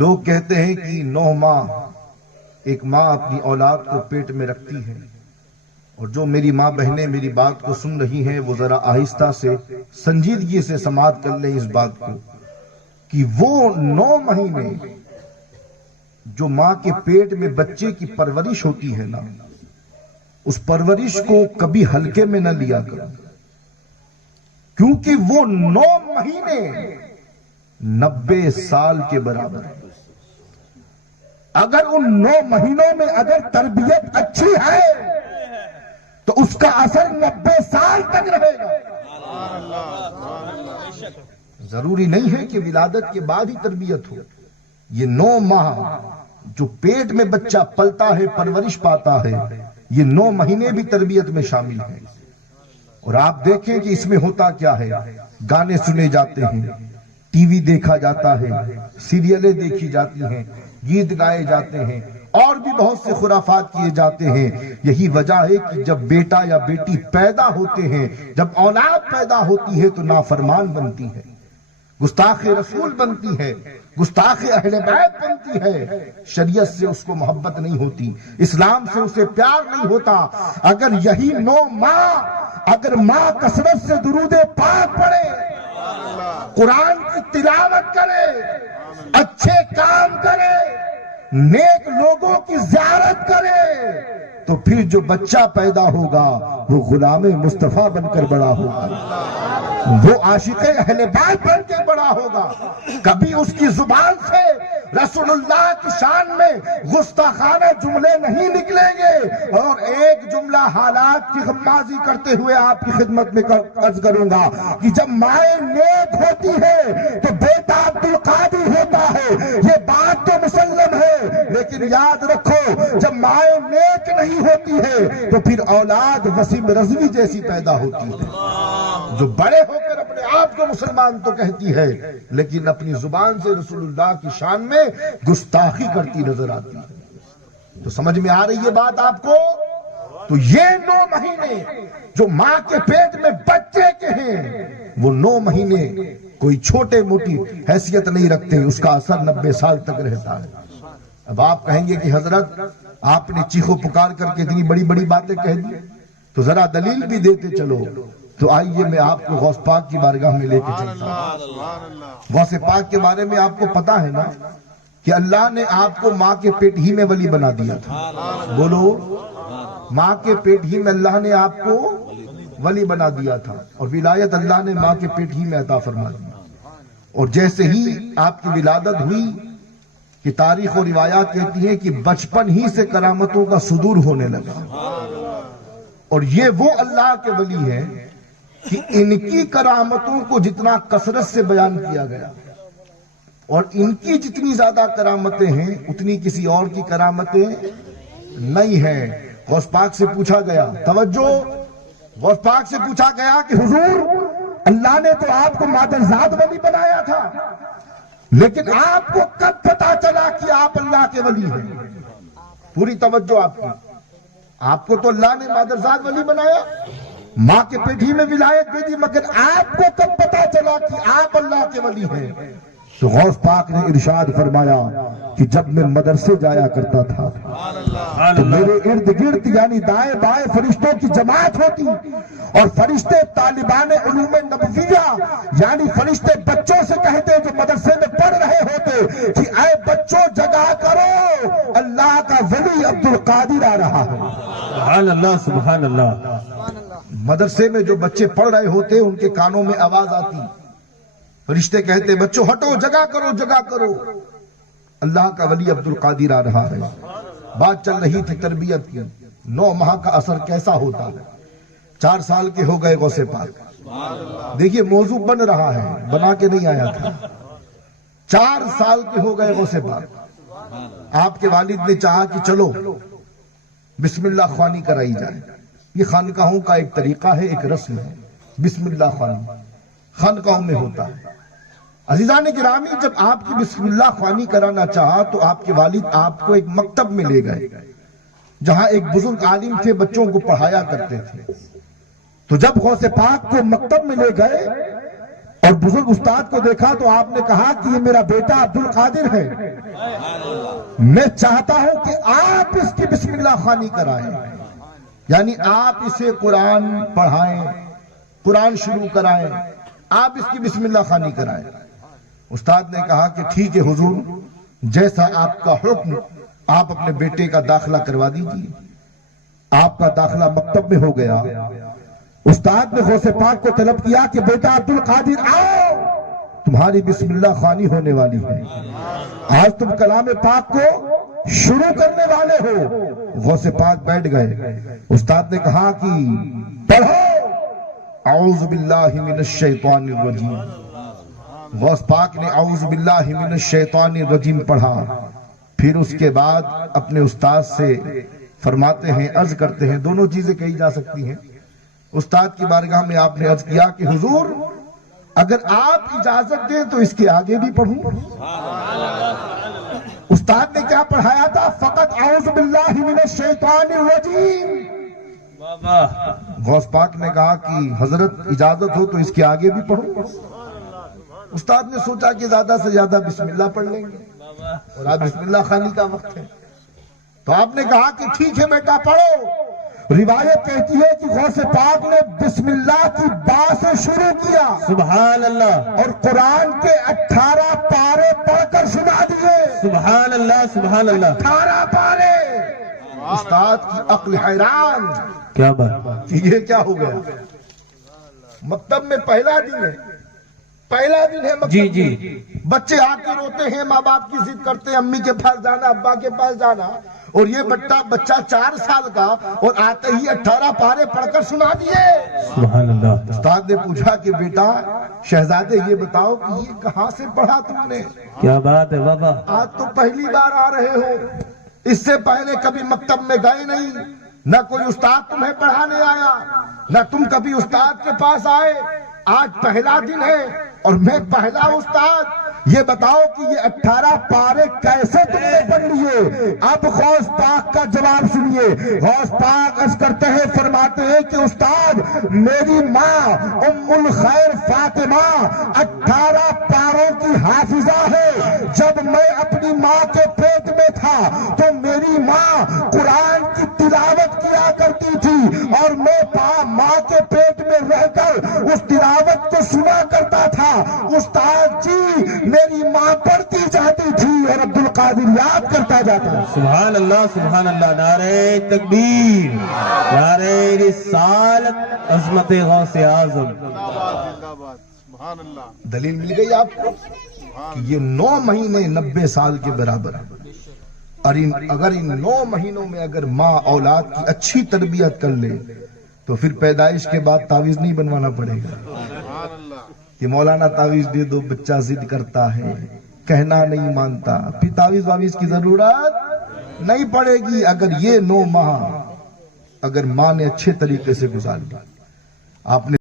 لوگ کہتے ہیں کہ 9 ماہ ایک ماں اپنی اولاد کو پیٹ میں رکھتی ہے، اور جو میری ماں بہنیں میری بات کو سن رہی ہیں وہ ذرا آہستہ سے سنجیدگی سے سماعت کر لیں اس بات کو کہ وہ 9 مہینے جو ماں کے پیٹ میں بچے کی پرورش ہوتی ہے نا، اس پرورش کو کبھی ہلکے میں نہ لیا کرو، کیونکہ وہ 9 مہینے 90 سال کے برابر ہے۔ اگر ان 9 مہینوں میں اگر تربیت اچھی ہے تو اس کا اثر 90 سال تک رہے گا۔ ضروری نہیں ہے کہ ولادت کے بعد ہی تربیت ہو، یہ 9 ماہ جو پیٹ میں بچہ پلتا ہے، پرورش پاتا ہے، یہ 9 مہینے بھی تربیت میں شامل ہیں۔ اور آپ دیکھیں کہ اس میں ہوتا کیا ہے، گانے سنے جاتے ہیں، ٹی وی دیکھا جاتا ہے، سیریلیں دیکھی جاتی ہیں، گیت گائے جاتے ہیں، اور بھی بہت سے خرافات کیے جاتے ہیں۔ یہی وجہ ہے کہ جب بیٹا یا بیٹی پیدا ہوتے ہیں، جب اولاد پیدا ہوتی ہے تو نافرمان بنتی ہے، گستاخ رسول بنتی ہے، گستاخ اہل بیت بنتی ہے، شریعت سے اس کو محبت نہیں ہوتی، اسلام سے اسے پیار نہیں ہوتا۔ اگر یہی 9 ماہ اگر ماں کثرت سے درود پاک پڑھے، قرآن کی تلاوت کرے، اچھے کام کرے، نیک لوگوں کی زیارت کرے، تو پھر جو بچہ پیدا ہوگا وہ غلام مصطفیٰ بن کر بڑا ہوگا، وہ عاشق اہل بیت بن کے بڑا ہوگا۔ کبھی اس کی زبان سے رسول اللہ کی شان میں گستاخانہ جملے نہیں نکلیں گے۔ اور ایک جملہ حالات کی غمازی کرتے ہوئے آپ کی خدمت میں عرض کروں گا کہ جب مائیں نیک ہوتی ہے تو بیٹا عبدالقادر ہوتا ہے، یہ بات تو مسلم ہے، لیکن یاد رکھو جب مائیں نیک نہیں ہوتی ہے تو پھر اولاد وسیم رضوی جیسی پیدا ہوتی ہے، جو بڑے ہو کر اپنے آپ کو مسلمان تو کہتی ہے لیکن اپنی زبان سے رسول اللہ کی شان میں گستاخی کرتی نظر آتی ہے۔ تو سمجھ میں آ رہی ہے بات آپ کو؟ تو یہ 9 مہینے جو ماں کے پیٹ میں بچے کے ہیں، وہ 9 مہینے کوئی چھوٹے موٹی حیثیت نہیں رکھتے، اس کا اثر 90 سال تک رہتا ہے۔ اب آپ کہیں گے کہ حضرت آپ نے چیخو پکار کر کے اتنی بڑی بڑی باتیں کہہ دی، تو ذرا دلیل بھی دیتے چلو۔ تو آئیے میں آپ کو غوث پاک کی بارگاہ میں لے کے چلتا ہوں۔ غوث پاک کے بارے میں آپ کو پتا ہے نا کہ اللہ نے آپ کو ماں کے پیٹ ہی میں ولی بنا دیا تھا۔ بولو، ماں کے پیٹ ہی میں اللہ نے آپ کو ولی بنا دیا تھا، اور ولایت اللہ نے ماں کے پیٹ ہی میں عطا فرما دی۔ اور جیسے ہی آپ کی ولادت ہوئی کہ تاریخ اور روایات کہتی ہیں کہ بچپن ہی سے کرامتوں کا صدور ہونے لگا۔ اور یہ وہ اللہ کے ولی ہیں کہ ان کی کرامتوں کو جتنا کثرت سے بیان کیا گیا، اور ان کی جتنی زیادہ کرامتیں ہیں اتنی کسی اور کی کرامتیں نہیں ہیں۔ غوث پاک سے پوچھا گیا، توجہ، غوث پاک سے پوچھا گیا کہ حضور اللہ نے تو آپ کو مادرزاد ولی بنایا تھا، لیکن آپ کو کب پتا چلا کہ آپ اللہ کے ولی ہیں؟ پوری توجہ آپ کی، آپ کو تو اللہ نے مادرزاد ولی بنایا، ماں کے پیٹ ہی میں ولایت دے دی، مگر آپ کو کب پتا چلا کہ آپ اللہ کے ولی ہیں؟ تو غوث پاک نے ارشاد فرمایا کہ جب میں مدرسے جایا کرتا تھا تو میرے ارد گرد یعنی دائیں بائیں فرشتوں کی جماعت ہوتی، اور فرشتے طالبان علوم نبویہ یعنی فرشتے بچوں سے کہتے جو مدرسے میں پڑھ رہے ہوتے کہ اے بچوں جگا کرو، اللہ کا ولی عبدالقادر آ رہا ہے۔ سبحان اللہ، سبحان اللہ۔ مدرسے میں جو بچے پڑھ رہے ہوتے ان کے کانوں میں آواز آتی، فرشتے کہتے بچوں ہٹو، جگا کرو جگا کرو، اللہ کا ولی عبدالقادر آ رہا ہے۔ بات چل رہی تھی تربیت کی، 9 ماہ کا اثر کیسا ہوتا ہے۔ 4 سال کے ہو گئے غوث پاک، دیکھیے موضوع بن رہا ہے، بنا کے نہیں آیا تھا۔ 4 سال کے ہو گئے غوث پاک، آپ کے والد نے چاہا کہ چلو بسم اللہ خوانی کرائی جائے۔ یہ خانقاہوں کا ایک طریقہ ہے، ایک رسم ہے، بسم اللہ خوانی خانقاہوں میں ہوتا ہے۔ عزیزان گرامی، جب آپ کی بسم اللہ خوانی کرانا چاہا تو آپ کے والد آپ کو ایک مکتب میں لے گئے جہاں ایک بزرگ عالم تھے، بچوں کو پڑھایا کرتے تھے۔ تو جب غوث پاک کو مکتب میں لے گئے اور بزرگ استاد کو دیکھا تو آپ نے کہا کہ یہ میرا بیٹا عبد القادر ہے، میں چاہتا ہوں کہ آپ اس کی بسم اللہ خوانی کرائیں، یعنی آپ اسے قرآن پڑھائیں، قرآن شروع کرائیں، آپ اس کی بسم اللہ خوانی کرائیں۔ استاد نے کہا کہ ٹھیک ہے حضور، جیسا آپ کا حکم، آپ اپنے بیٹے کا داخلہ کروا دیجیے۔ آپ کا داخلہ مکتب میں ہو گیا۔ استاد نے غوث پاک کو طلب کیا کہ بیٹا عبد القادر آؤ، تمہاری بسم اللہ خوانی ہونے والی ہے، آج تم کلام پاک کو شروع کرنے والے ہو۔ غوث پاک بیٹھ گئے۔ استاد نے کہا کہ پڑھو اعوذ باللہ من الشیطان الرجیم۔ غوث پاک نے اعوذ باللہ من الشیطان الرجیم پڑھا، پھر اس کے بعد اپنے استاد سے فرماتے ہیں، عرض کرتے ہیں، دونوں چیزیں کہی جا سکتی ہیں۔ استاد کی بارگاہ میں آپ نے عرض کیا کہ حضور اگر آپ اجازت دیں تو اس کے آگے بھی پڑھوں۔ استاد نے کیا پڑھایا تھا؟ فقط اعوذ باللہ من الشیطان الرجیم۔ غوث پاک نے کہا کہ حضرت اجازت ہو تو اس کے آگے بھی پڑھوں۔ استاد نے سوچا کہ زیادہ سے زیادہ بسم اللہ پڑھ لیں گے، اور آج بسم اللہ خوانی کا وقت ہے، تو آپ نے کہا کہ ٹھیک ہے بیٹا پڑھو۔ روایت کہتی ہے کہ غوث پاک نے بسم اللہ کی با سے شروع کیا، سبحان اللہ، اور قرآن کے 18 پارے پڑھ کر سنا دیے۔ سبحان اللہ، سبحان اللہ، 18 پارے۔ استاد کی عقل حیران کیا بات، کہ یہ کیا ہو گیا۔ مکتب میں پہلا دن ہے، پہلا دن ہے مکتب جی جی، بچے آ کے روتے ہیں، ماں باپ کی ضد کرتے ہیں، امی کے پاس جانا، ابا کے پاس جانا، اور یہ بچہ 4 سال کا، اور آتے ہی 18 پارے پڑھ کر سنا دیے۔ سبحان اللہ۔ استاد نے پوچھا کہ بیٹا شہزادے یہ بتاؤ کہ یہ کہاں سے پڑھا تم نے؟ کیا بات ہے بابا، آج تو پہلی بار آ رہے ہو، اس سے پہلے کبھی مکتب میں گئے نہیں، نہ کوئی استاد تمہیں پڑھانے آیا، نہ تم کبھی استاد کے پاس آئے، آج پہلا دن ہے اور میں پہلا استاد۔ یہ بتاؤ کہ یہ 18 پارے کیسے تم نے پڑھ لیے؟ اب غوث پاک کا جواب سنیے۔ غوث پاک عرض کرتے ہیں، فرماتے ہیں کہ استاد میری ماں ام الخیر فاطمہ 18 پاروں کی حافظہ ہے۔ جب میں اپنی ماں کے پیٹ میں تھا تو میری ماں قرآن کی تلاوت کیا کرتی تھی، اور میں ماں کے پیٹ میں رہ کر اس تلاوت کو سنا کرتا تھا۔ استاد جی میری ماں پڑھتی جاتی تھی اور عبد القادر یاد کرتا جاتا ہے۔ سبحان اللہ، سبحان اللہ، نعرہ تکبیر، نعرہ رسالت، عظمت غوث اعظم۔ دلیل مل گئی آپ کو کہ یہ 9 مہینے 90 سال کے برابر ہے، اور اگر ان 9 مہینوں میں اگر ماں اولاد کی اچھی تربیت کر لے تو پھر پیدائش کے بعد تعویذ نہیں بنوانا پڑے گا کہ مولانا تعویذ دے دو، بچہ ضد کرتا ہے، کہنا نہیں مانتا، پھر تعویذ واویذ کی ضرورت نہیں پڑے گی اگر یہ 9 ماہ اگر ماں نے اچھے طریقے سے گزار لیا۔ آپ نے